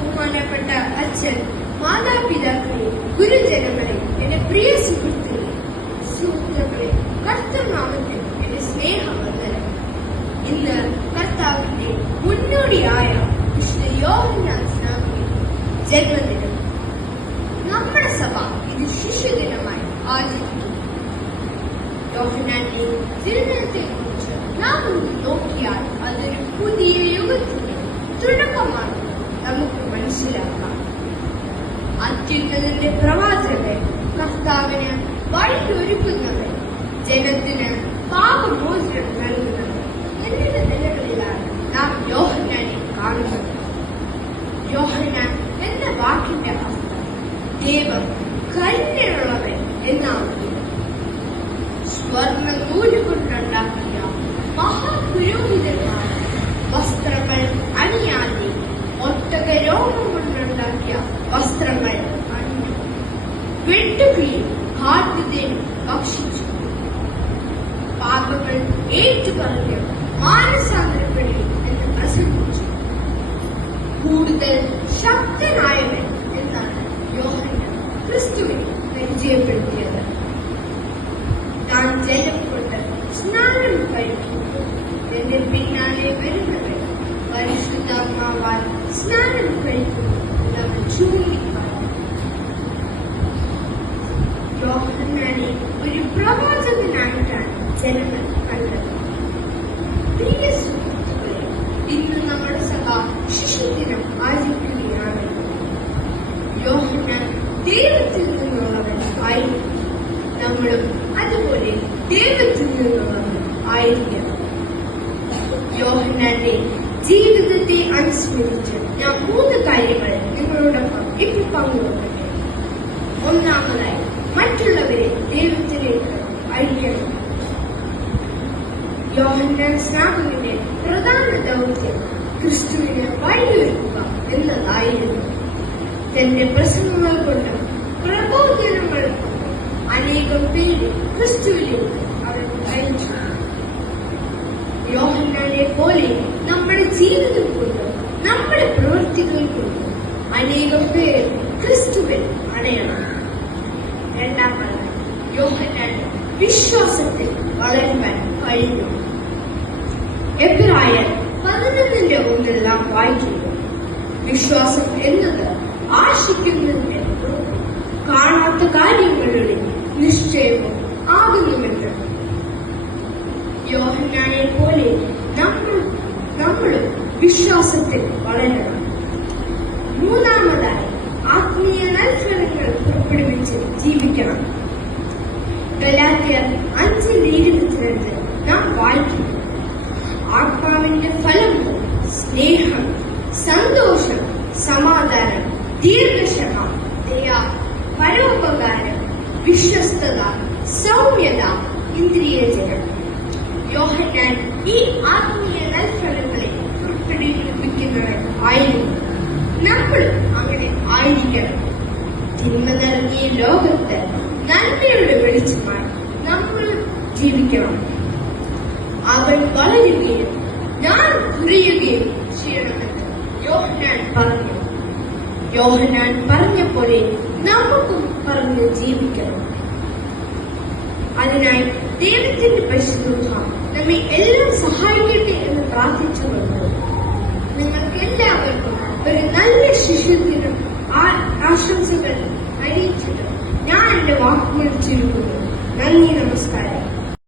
ബഹുമാനപ്പെട്ട അച്ഛൻ, മാതാപിതാക്കളെ, ഗുരുജനങ്ങളെ, എന്റെ പ്രിയ സുഹൃത്തുക്കളെ, കർത്തൃനാമത്തിൽ എന്റെ സ്നേഹവന്ദനം. ഇന്ന് കർത്താവിന്റെ മുന്നോടിയായ വിശുദ്ധ യോഹന്നാൻ സ്നാപകന്റെ ജന്മദിനം. നമ്മുടെ സഭ ഇത് ശിശുദിനമായി ആചരിക്കുന്നു. യോഹന്നാന്റെ ജനനത്തെ കുറിച്ച് നാം നോക്കിയാൽ അതൊരു പുതിയ യുഗത്തിന്റെ തുടക്കമാണെന്ന് നമുക്ക് മനസ്സിലാക്കാം. അത്യുന്നതന്റെ പ്രവാചകൻ, കർത്താവിന് വഴിയൊരുക്കുന്നവൻ, ജനത്തിന് പാപമോചനം നൽകുന്നവൻ എന്നിവ നിലകളിലാണ് നാം യോഹന്നാനെ കാണുന്നത്. യോഹന്നാൻ എന്ന വാക്കിന്റെ അർത്ഥം ദൈവം കരുണയുള്ളവൻ എന്നാവുന്നു. സ്വർണ്ണ നൂലുകൊണ്ടുണ്ടാക്കിയ മഹാപുരോഹിതന്മാർ വസ്ത്രങ്ങൾ അണിയാതെ ഒട്ടകരോഗം കൊണ്ടുണ്ടാക്കിയ വസ്ത്രങ്ങൾ അണിഞ്ഞു. വെട്ടുകിളിയും കാട്ടുതേനും ഭക്ഷിച്ചു. പാപങ്ങൾ ഏറ്റുപറഞ്ഞ് മാനസാന്തരപ്പെടും എന്ന് പ്രസംഗിച്ചു. കൂടുതൽ ശക്തനായവൻ എന്നാണ് യോഹന്നാൻ ക്രിസ്തുവിനെ പരിചയപ്പെടുത്തിയത്. താൻ ജലം കൊണ്ട് സ്നാനം കഴിക്കുന്നു, എന്റെ പിന്നാലെ വരുന്നവൻ പരിശുദ്ധാത്മാവാൽ സ്നാനം കഴിക്കുന്നു എന്നവൻ ചൂണ്ടിക്കാട്ടി. യോഹന്നാനെ ഒരു പ്രവാചകനായിട്ടാണ് ജനങ്ങൾ കണ്ടത്. പ്രിയ സുഹൃത്തുക്കളെ, ഇന്ന് നമ്മുടെ സഭ ശിശുദിനം ആചരിക്കുകയാണ്. യോഹന്നാൻ ദൈവത്തിൽ നിന്നുള്ളവൻ ആയിരിക്കും. നമ്മളും അതുപോലെ ദൈവത്തിൽ നിന്നുള്ളവൻ ആയിരിക്കണം. യോഹന്നാന്റെ ജീവിതത്തെ അനുസ്മരിച്ച് ഞാൻ 3 കാര്യങ്ങൾ നിങ്ങളോടൊപ്പം ഇപ്പോൾ പങ്കുവെക്കട്ടെ. ഒന്നാമതായി, മറ്റുള്ളവരെ ദൈവത്തിലേക്ക് അയക്കണം. യോഹന്നാൻ സ്നാപകന്റെ പ്രധാന ദൗത്യം ക്രിസ്തുവിനെ വഴിയൊരുക്കുക എന്നതായിരുന്നു. തന്റെ പ്രസംഗങ്ങൾ കൊണ്ടും പ്രബോധനങ്ങൾ കൊണ്ടും അനേകം പേര് ക്രിസ്തുവിലേക്ക് അവൻ അയച്ചു. യോഹന്നാനെ പോലെ നമ്മുടെ ജീവിതം കൊണ്ടും നമ്മുടെ പ്രവൃത്തികൾ കൊണ്ടും അനേകം പേർ ക്രിസ്തുവിൽ അണയണം. രണ്ടാമത്, യോഹന്നാൻ വിശ്വാസത്തിൽ വളരുവാൻ കഴിഞ്ഞു. എബ്രായർ 11:1 നാം വായിക്കുന്നു, വിശ്വാസം എന്നത് ആശിക്കുന്നതിന്റെ കാണാത്ത കാര്യങ്ങളുടെ നിശ്ചയവും ആകുന്നുവെന്ന്. യോഹന്നാനെ പോലെ നമ്മളും വിശ്വാസത്തിൽ വളരണം. മൂന്നാമതായി, ആത്മീയ നൽഫലങ്ങൾ പുറപ്പെടുവിച്ച് ജീവിക്കണം. ഗലാത്യർ 5:22 നാം വായിക്കുന്നു, ആത്മാവിന്റെ ഫലങ്ങൾ സ്നേഹം, സന്തോഷം, സമാധാനം, ദീർഘക്ഷമ, ദയ, പരോപകാരം, വിശ്വസ്തത, സൗമ്യത, ഇന്ദ്രിയജനം. യോഹന്നാൻ ഈ ആത്മീയ നൽഫലങ്ങളെ പുറപ്പെടുവിക്കുന്നവൻ ആയിരുന്നു. നമ്മൾ അങ്ങനെ ആയിരിക്കണം. തിന്മ നിറങ്ങിയ ലോകത്ത് നന്മയുടെ വെളിച്ചമായി നമ്മൾ ജീവിക്കണം. അവൻ വളരുകയും ഞാൻ കുറയുകയും ചെയ്യണമെന്ന് യോഹന്നാൻ പറഞ്ഞു. യോഹന്നാൻ പറഞ്ഞ പോലെ നമുക്കും പറഞ്ഞ് ജീവിക്കണം. അതിനായി ദൈവത്തിന്റെ പരിശുദ്ധ നമ്മെ എല്ലാം സഹായിക്കട്ടെ എന്ന് പ്രാർത്ഥിച്ചുകൊണ്ട് നിങ്ങൾക്കെല്ലാവർക്കും ഒരു നല്ല ശിശുദിനം ആശംസകൾ അറിയിച്ചിട്ട് ഞാൻ എന്റെ വാക്കുകൾ ചുരുക്കുന്നു. നന്ദി, നമസ്കാരം.